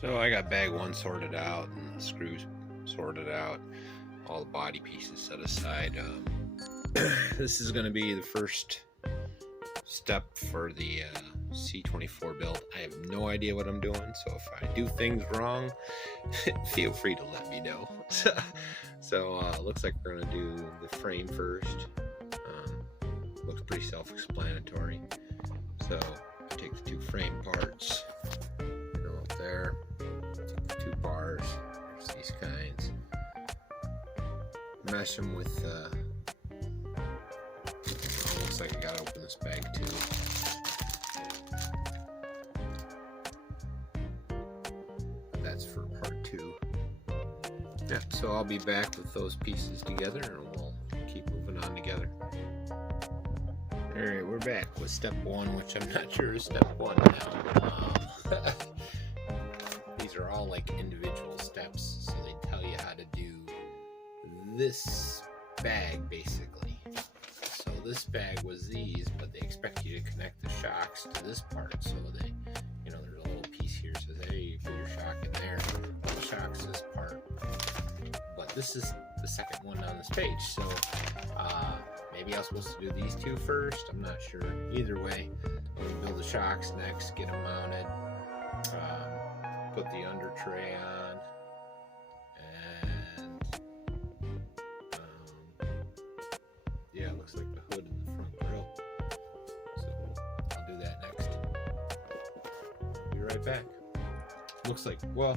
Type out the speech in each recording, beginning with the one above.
So I got bag one sorted out and the screws sorted out, all the body pieces set aside. This is going to be the first step for the C24 build. I have no idea what I'm doing, so if I do things wrong, feel free to let me know. So looks like we're going to do the frame first. Looks pretty self-explanatory. So I take the two frame parts, up there, take the two bars, there's these kinds, mesh them with looks like I gotta open this bag too. That's for part two. Yeah, so I'll be back with those pieces together and we'll keep moving on together. Alright, we're back with step one, which I'm not sure is step one now. These are all like individual steps, so they tell you how to do this bag basically. So this bag was these, but they expect you to connect the shocks to this part. So they, there's a little piece here that says, hey, you put your shock in there, the shock's this part. But this is the second one on this page, so maybe I was supposed to do these two first. I'm not sure. Either way, I'm going to build the shocks next, get them mounted, put the under tray on, and yeah, it looks like the hood and the front grill. So I'll do that next. I'll be right back. Looks like, well,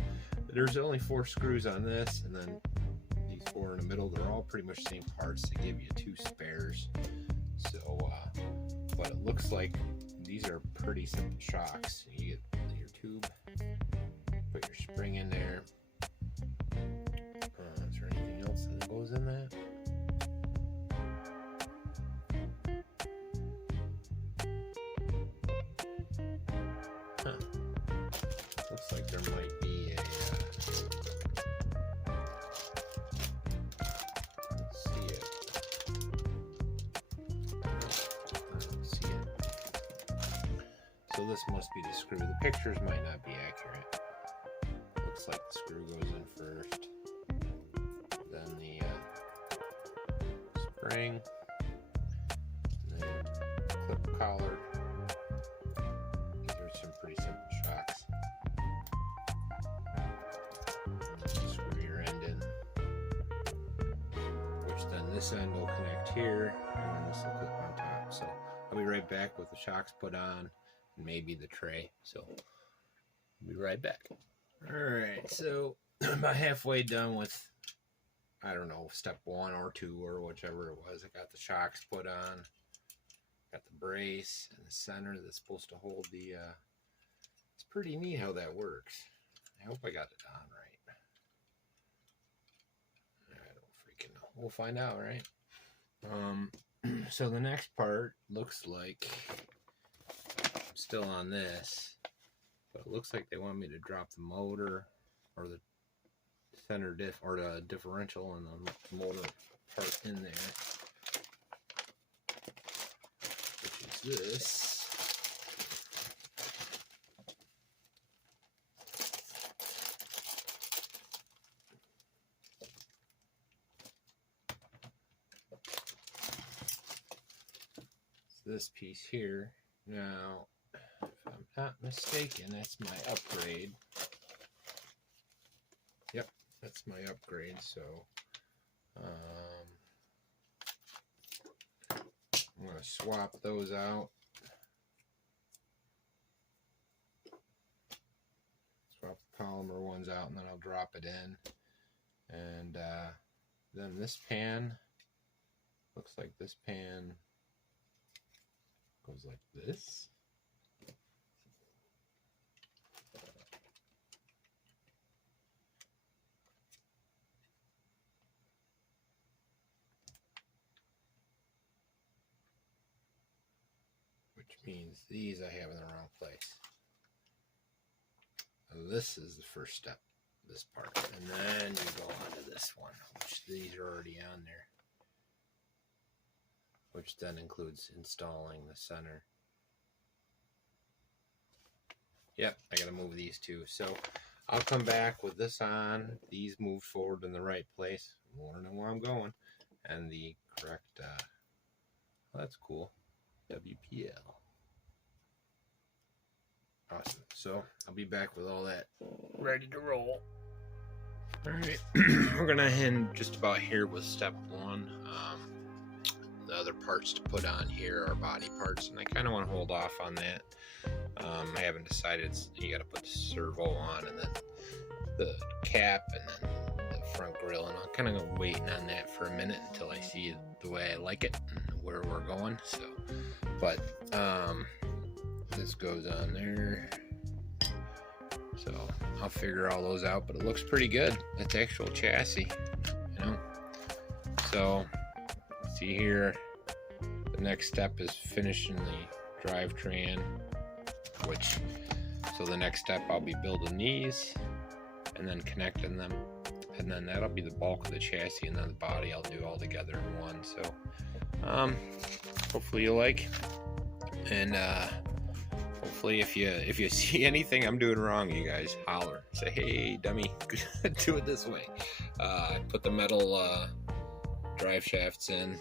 there's only 4 screws on this, and then these 4 in the middle, they're all pretty much the same parts. They give you 2 spares. So, but it looks like these are pretty simple shocks. You get your tube, put your spring in there. Is there anything else that goes in that? Huh. Looks like there might be a let's see it. I don't see it. So this must be the screw. The pictures might not be accurate. Looks like the screw goes in first, then the spring, and then clip collar. These are some pretty simple shocks. Screw your end in, which then this end will connect here, and then this will clip on top. So I'll be right back with the shocks put on, and maybe the tray. So I'll be right back. Alright, so I'm about halfway done with, I don't know, step 1 or 2 or whichever it was. I got the shocks put on, got the brace in the center that's supposed to hold the, it's pretty neat how that works. I hope I got it on right. I don't freaking know. We'll find out, right? So the next part looks like I'm still on this. But it looks like they want me to drop the motor or the center diff or the differential and the motor part in there, which is this. It's this piece here. Now, if I'm not mistaken, that's my upgrade. Yep, that's my upgrade. So I'm going to swap those out. Swap the polymer ones out, and then I'll drop it in. And then this pan, looks like this pan goes like this. Which means these I have in the wrong place. Now this is the first step, this part. And then you go on to this one, which these are already on there. Which then includes installing the center. Yep, I gotta move these two. So I'll come back with this on. These moved forward in the right place. I want to know where I'm going. And the correct, well, that's cool, WPL. Awesome. So I'll be back with all that ready to roll. All right, we're gonna end just about here with step one. The other parts to put on here are body parts, and I kind of want to hold off on that. I haven't decided. You got to put the servo on, and then the cap, and then the front grille, and I'm kind of waiting on that for a minute until I see the way I like it and where we're going. So, but this goes on there. So I'll figure all those out, but it looks pretty good. It's actual chassis, you know. So see here, the next step is finishing the drivetrain, so the next step I'll be building these and then connecting them, and then that'll be the bulk of the chassis, and then the body I'll do all together in one. So hopefully you like, and hopefully if you see anything I'm doing wrong, you guys holler, say, hey dummy, do it this way. I put the metal drive shafts in.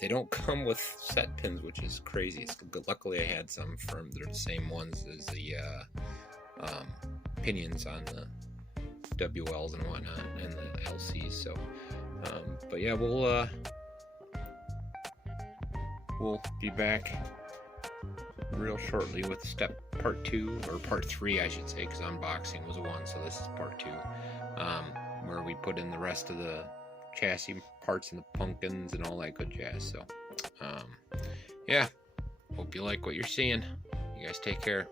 They don't come with set pins, which is crazy. Luckily I had some they're the same ones as the pinions on the WLs and whatnot, and the LCs. So but yeah, we'll be back real shortly with part 2, or part 3 I should say, because unboxing was 1, so this is part 2, where we put in the rest of the chassis parts and the pumpkins and all that good jazz. So yeah, hope you like what you're seeing. You guys take care.